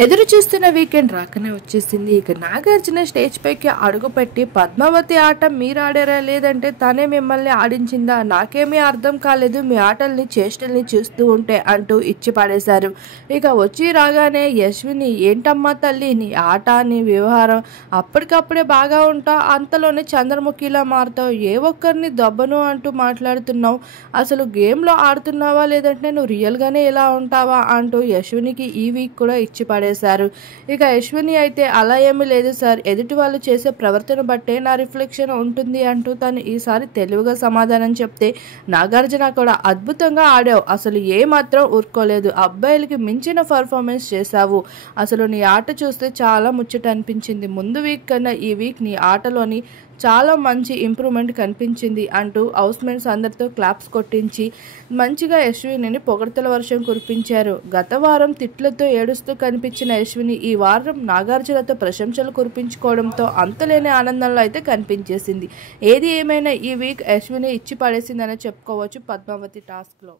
ఎదురు చూస్తున్న వీకెండ్ రాకనే వచ్చేసింది. ఇక నాగార్జున స్టేజ్ పైకి అడుగుపెట్టి పద్మావతి ఆట మీరు ఆడారా లేదంటే తనే మిమ్మల్ని ఆడించిందా నాకేమీ అర్థం కాలేదు, మీ ఆటల్ని చేష్టల్ని చూస్తూ ఉంటే అంటూ ఇచ్చి పడేశారు. ఇక వచ్చి రాగానే యశ్విని ఏంటమ్మా తల్లి నీ ఆట నీ వ్యవహారం, అప్పటికప్పుడే బాగా ఉంటావు, అంతలోనే చంద్రముఖిలా మారుతావు, ఏ ఒక్కరిని దబ్బను అంటూ మాట్లాడుతున్నావు, అసలు గేమ్లో ఆడుతున్నావా లేదంటే నువ్వు రియల్గానే ఇలా ఉంటావా అంటూ యశ్వినికి ఈ వీక్ కూడా ఇచ్చి పడేశారు. ఇక యశ్విని అయితే అలా ఏమీ లేదు సార్, ఎదుటి వాళ్ళు చేసే ప్రవర్తన బట్టే నా రిఫ్లెక్షన్ ఉంటుంది అంటూ తను ఈసారి తెలివిగా సమాధానం చెప్తే, నాగార్జున కూడా అద్భుతంగా ఆడావు, అసలు ఏ మాత్రం ఊరుకోలేదు, అబ్బాయిలకి మించిన పర్ఫార్మెన్స్ చేశావు, అసలు నీ ఆట చూస్తే చాలా ముచ్చట అనిపించింది, ముందు వీక్ కన్నా ఈ వీక్ నీ ఆటలోని చాలా మంచి ఇంప్రూవ్మెంట్ కనిపించింది అంటూ హౌస్మేట్స్ అందరితో క్లాప్స్ కొట్టించి మంచిగా యశ్వినిని పొగడ్తల వర్షం కురిపించారు. గత వారం తిట్లతో ఏడుస్తూ కనిపించిన యశ్విని ఈ వారం నాగార్జునతో ప్రశంసలు కురిపించుకోవడంతో అంతలేని ఆనందంలో అయితే కనిపించేసింది. ఏది ఏమైనా ఈ వీక్ యశ్విని ఇచ్చి పడేసిందని చెప్పుకోవచ్చు పద్మావతి టాస్క్లో.